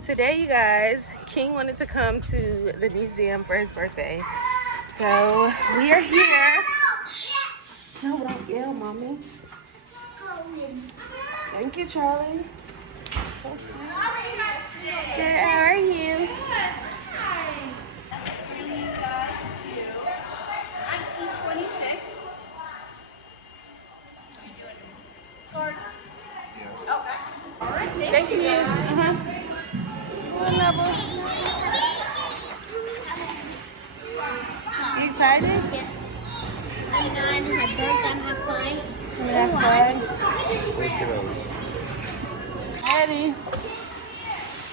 today, you guys, King wanted to come to the museum for his birthday. So we are here. No, don't yell, mommy. Thank you, Charlie. So sweet. Good, how are you? Thank you. One level. You excited? Yes. I'm done. My birthday, I'm fun. You have fun? Ready?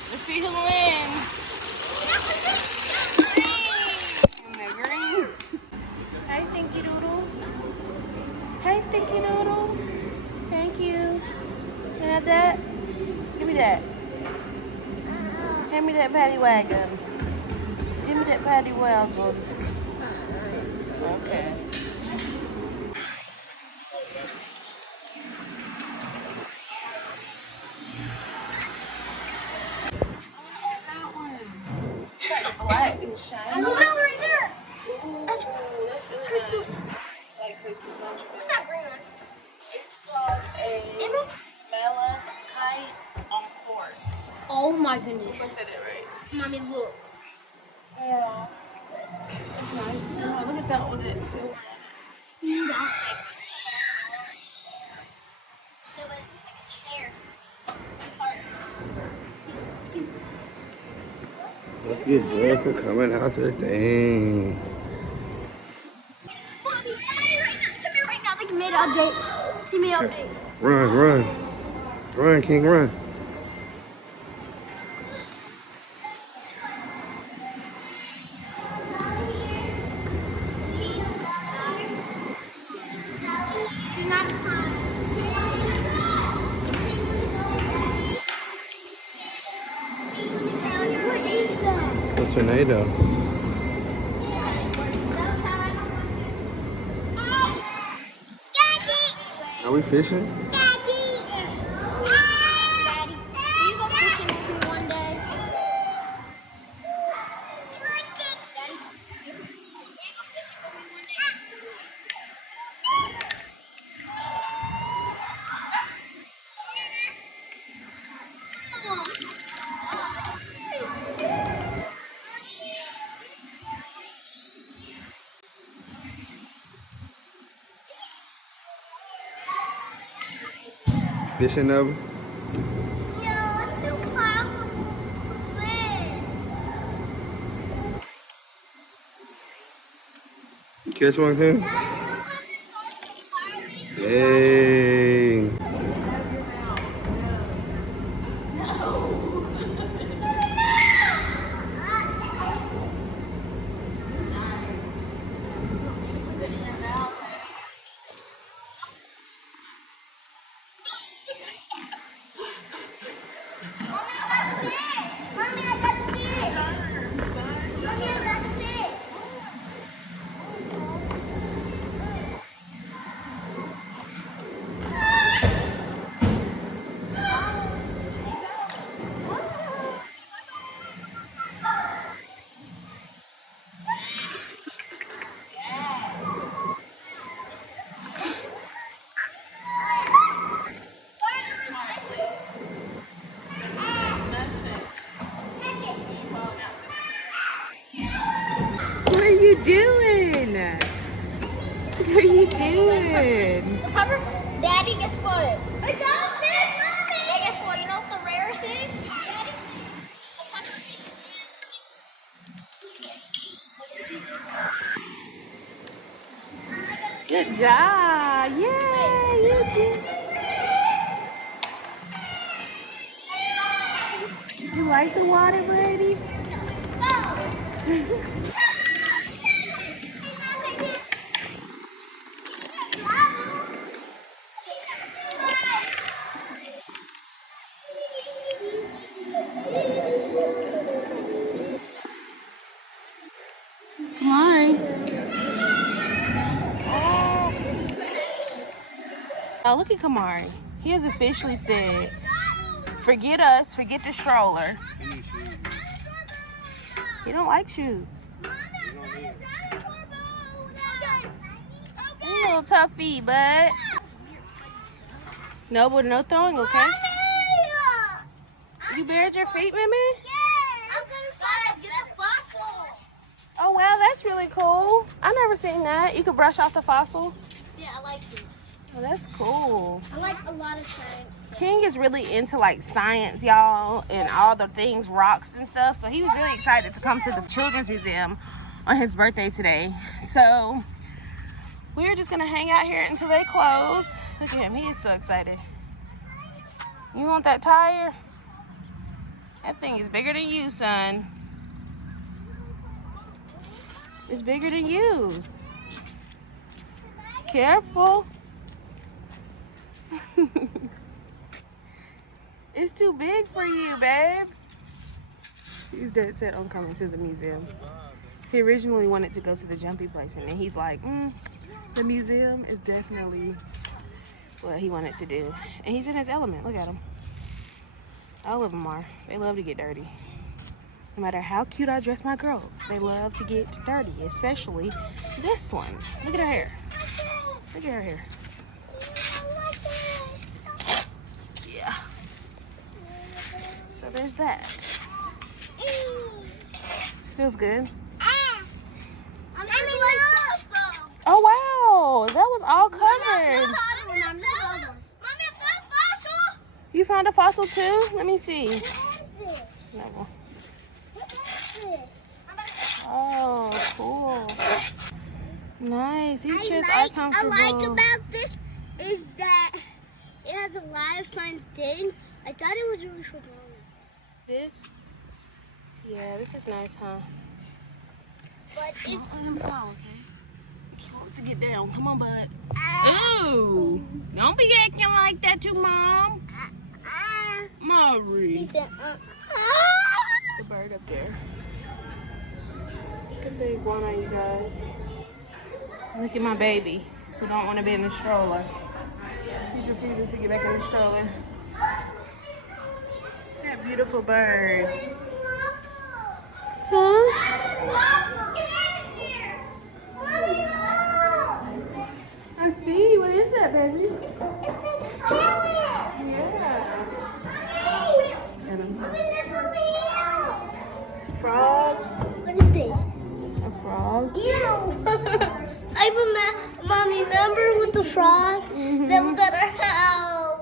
Let's see who wins. The green. Hi, Stinky Doodle. Hi, Stinky Doodle. Thank you. Can I have that? Give me that. Hand me that paddy wagon. Give me that paddy wagon. Okay. That one. Black and shiny. I know that one right there. That's really crystals. Nice. I like crystals, don't you? What's that green one? It's called a Emerald? malachite on quartz. Oh my I goodness. said it right. Mommy, look. Yeah. It's nice too. Look at that one that's silver. That's nice. No, but it's like a chair. Let's get drunk for coming out to the thing. Mommy, come here right now. They can make an update. They made an update. Run, run. Run, King, run. Do not climb. What is that? A tornado. Daddy! Are we fishing? Daddy! Daddy, will you go fishing with me one day? Daddy, will you go fishing with me one day? Fishing over? No, it's too possible to fish. You catch one, King? Hey. Mommy, I got a fish. Mommy, I got a fish. What are you doing? What are you doing? The puffer, Daddy, guess what? It's all fish, Mommy. Hey, guess what? You know what the rarest is? Daddy? The puffer fish is Good job. Yay, you did. You like the water, buddy? Go. Come on. Oh, look at Kamari. He has officially said Forget us. Forget the stroller. He don't like shoes. You little tough feet, bud. No, but no throwing, okay? You bared your feet, Mimi? Oh, wow, that's really cool. I never seen that. You could brush off the fossil. Yeah, I like this. Oh, that's cool. I like a lot of science. King is really into like science, y'all, and all the things, rocks and stuff. So he was really excited to come to the Children's Museum on his birthday today. So we're just gonna hang out here until they close. Look at him, he is so excited. You want that tire? That thing is bigger than you, son. It's bigger than you. Careful. It's too big for you, babe. He's dead set on coming to the museum. He originally wanted to go to the jumpy place, and then he's like, the museum is definitely what he wanted to do. And he's in his element. Look at him. All of them are. They love to get dirty. No matter how cute I dress my girls, they love to get dirty, especially this one. Look at her hair. Look at her hair. Yeah. So there's that. Feels good. Oh wow, that was all covered. You found a fossil too? Let me see. No. Oh, cool. Nice. These chairs are comfortable. I like about this is that it has a lot of fun things. I thought it was really for moms. This? Yeah, this is nice, huh? But it's Let him fall, okay? He wants to get down. Come on, bud. Ooh! Don't be acting like that to Mom. Maury. he said, The bird up there. Look at the iguana, you guys. Look at my baby, who don't want to be in the stroller. He's refusing to get back in the stroller. That beautiful bird. Huh? I see. What is that, baby? Yeah. It's a frog. what is it? A frog. Ew. I Mommy, remember with the frog that was at our house?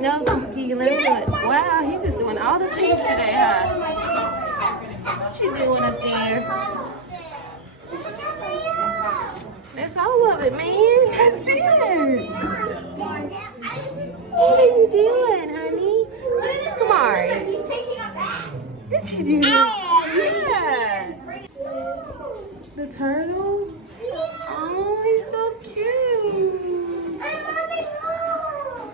No, Keegan, let him do it. Wow, he's just doing all the things today, huh? What you doing up there? That's all of it, man. That's it. What are you doing, honey? Come on. What you doing? Yeah. The turtle? Oh, he's so cute.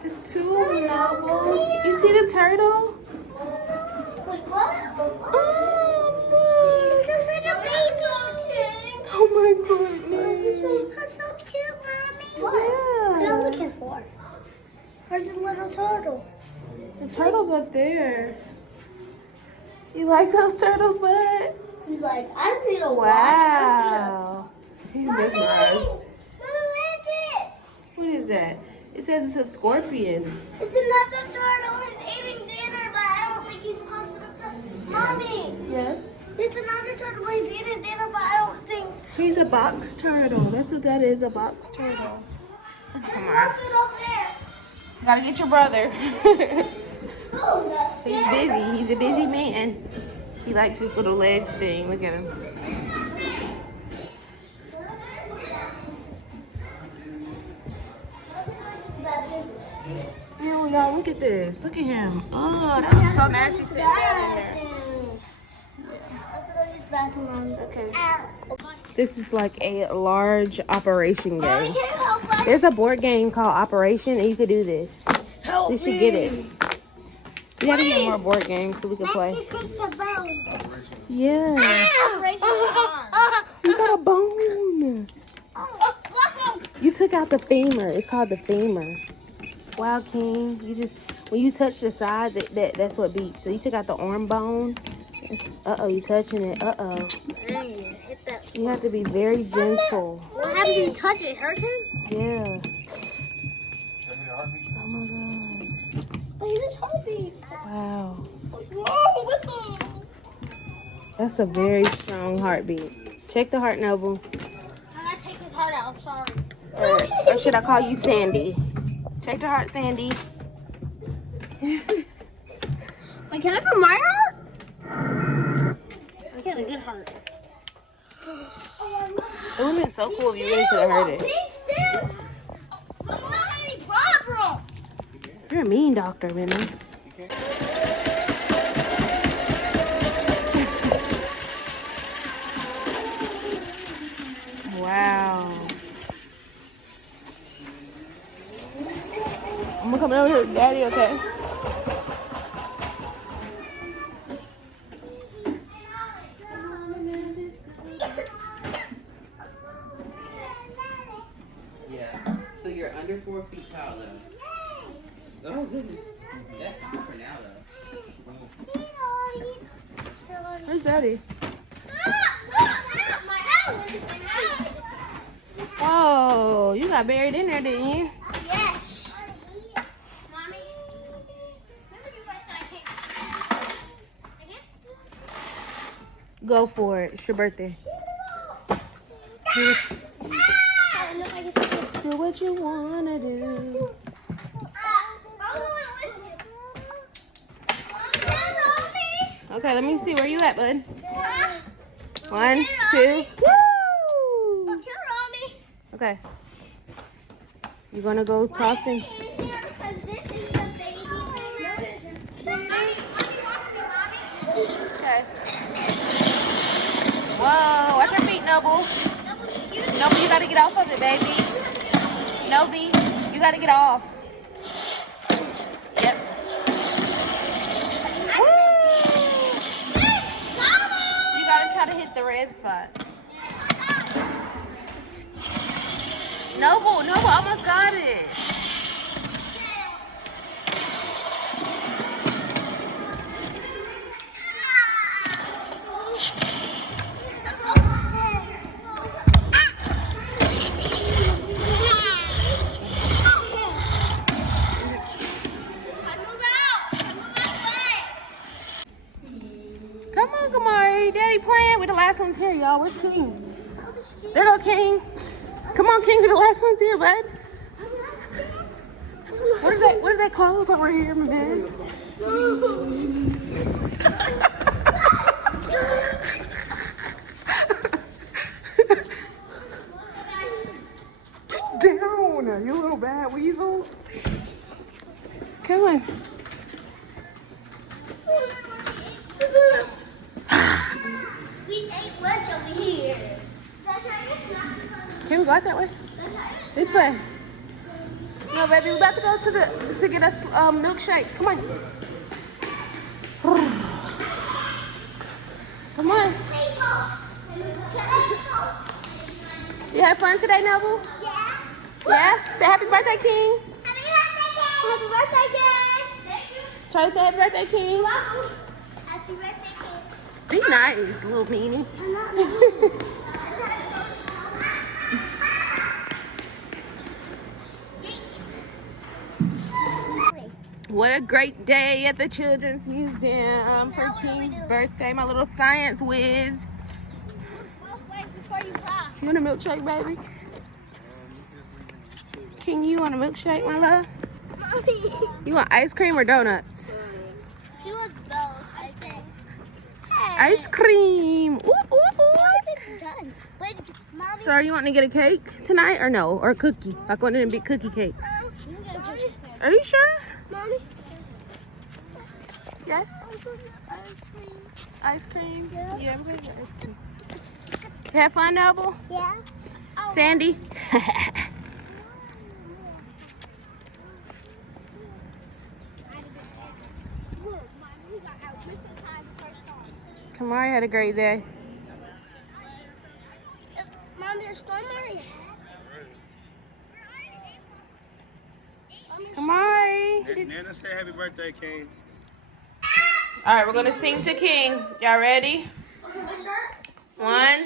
It's too noble. You see the turtle? It's a little baby. Oh my goodness. That's so cute, Mommy. Yeah. What are you looking for? Where's the little turtle? The turtle's up there. You like those turtles, bud? He's like, I just need a Wow. He's mesmerized. Mommy, what is it? What is that? It says it's a scorpion. It's another turtle. He's eating dinner, but I don't think he's close to the turtle. Mommy, Yes. it's another turtle. He's eating dinner, but I don't think. He's a box turtle. That's what that is, a box turtle. Come on. It up there. Gotta get your brother. Oh, that's He's busy. He's a busy man. He likes this little ledge thing. Look at him. Ew, y'all, look at this. Look at him. Oh, that looks so nasty sitting down in there. Okay. This is like a large operation game. There's a board game called Operation, and you could do this. We should get it. We gotta get more board games so we can play. Yeah. You got a bone. You took out the femur. It's called the femur. Wow, King. You just, when you touch the sides, that's what beeps. So you took out the arm bone. Uh-oh, you touching it. Uh-oh. Hit that. You have to be very gentle. What happens if you touch it? It hurts him? Yeah. Oh my gosh. But he just heartbeat. Wow. What's wrong with him? That's a very strong heartbeat. Check the heart, Noble. I gotta take his heart out. I'm sorry. Or should I call you Sandy? Check the heart, Sandy. Wait, can I put my heart? He has a good heart. It would have been so cool if you really could have heard it. Be still. We don't have any problem. You're a mean doctor, Minnie. Wow. I'm gonna come over here with Daddy, okay? Yeah. So you're under 4 feet tall, though. Oh, goodness. That's good for now, though. Where's Daddy? Whoa, you got buried in there, didn't you? Yes. Mommy, remember you guys said I can't? Go for it. It's your birthday. Do what you wanna do. Okay, let me see where you at, bud. 1, 2. Woo! Okay. You're gonna go tossing. Okay. Whoa, watch your feet, Noble. Noble, you gotta get off of it, baby. Noby, you gotta get off. Yep. Woo! You gotta try to hit the red spot. Noble almost got it. Come on, Kamari. Daddy playing with the last one's here, y'all. Where's King? There go King. Come on, King, with the last one's here, bud. What are they called over here, man? Down, you little bad weasel. Come on. We ate lunch over here. Can we go out that way? This way. No, baby, we're about to go to get us milkshakes. Come on. Come on. You had fun today, Noble? Yeah. Yeah? Say happy birthday, King. Happy birthday, King. Thank you. Try to say happy birthday, King. Welcome. Happy birthday, King. Be nice, little meanie. I'm not moving. What a great day at the Children's Museum for King's birthday. My little science whiz. Wait, before you rock. You want a milkshake, baby? King, you want a milkshake, my love? Mommy. You want ice cream or donuts? He wants both, I think. Ice cream. Ooh, ooh, ooh. Done. Wait, Mommy. So are you wanting to get a cake tonight or no? Or a cookie? Like one of them big cookie cakes. Mommy. Are you sure? Mommy. Yes? Ice cream. Ice cream? Yeah. Yeah, I'm gonna get ice cream. You have fun, Noble? Yeah. Sandy? Kamari had a great day. Mom, there's storm already. Nana, say happy birthday, King. All right, we're gonna sing to King. Y'all ready? 1,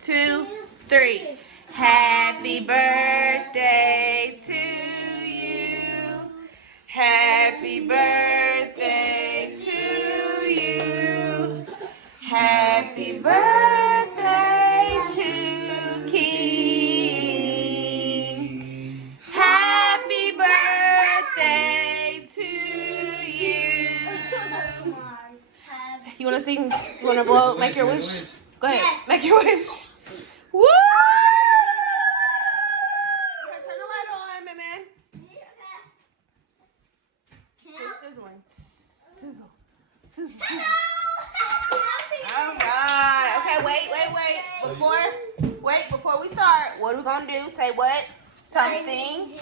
2, 3. Happy birthday to you. Happy birthday to you. Happy birthday to King. Happy birthday to you. You wanna sing? You wanna blow? Make your wish. Go ahead. Make your wish. Woo! Turn the light on, man. Sizzling. Sizzle. Sizzle. All right. Okay, wait. Before we start, what are we gonna do? Say what? Something.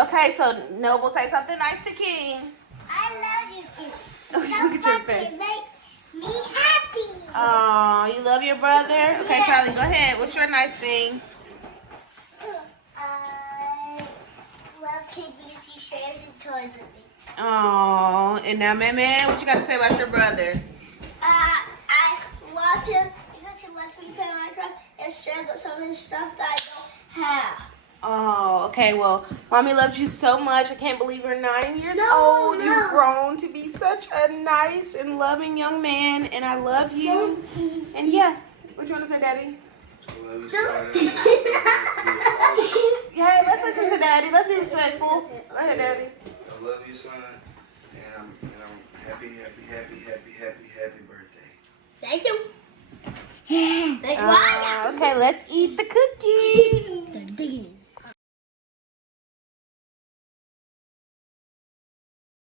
Okay, so Noble, say something nice to King. I love you, King. Look at your face. Make me happy. Oh, you love your brother? Okay, Charlie, go ahead. What's your nice thing? I love King because he shares his toys with me. Oh, and now, man, what you got to say about your brother? I love him because he lets me play Minecraft and share some of his stuff that I don't have. Oh, okay. Well, Mommy loves you so much. I can't believe you're 9 years No, old. no. You've grown to be such a nice and loving young man, and I love you. And yeah, what you want to say, Daddy? I love you, son. Yeah, let's listen to Daddy. Let's be respectful. Go ahead, Daddy. I love you, son. And I'm happy birthday. Thank you. Thank you. Okay, let's eat